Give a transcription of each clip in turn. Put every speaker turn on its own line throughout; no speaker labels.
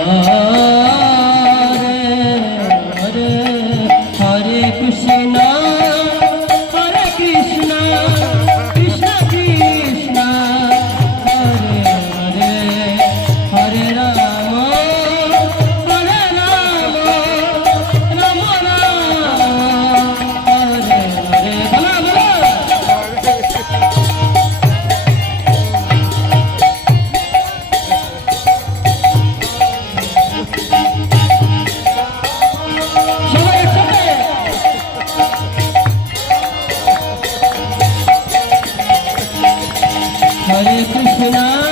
Hare Hare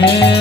Hare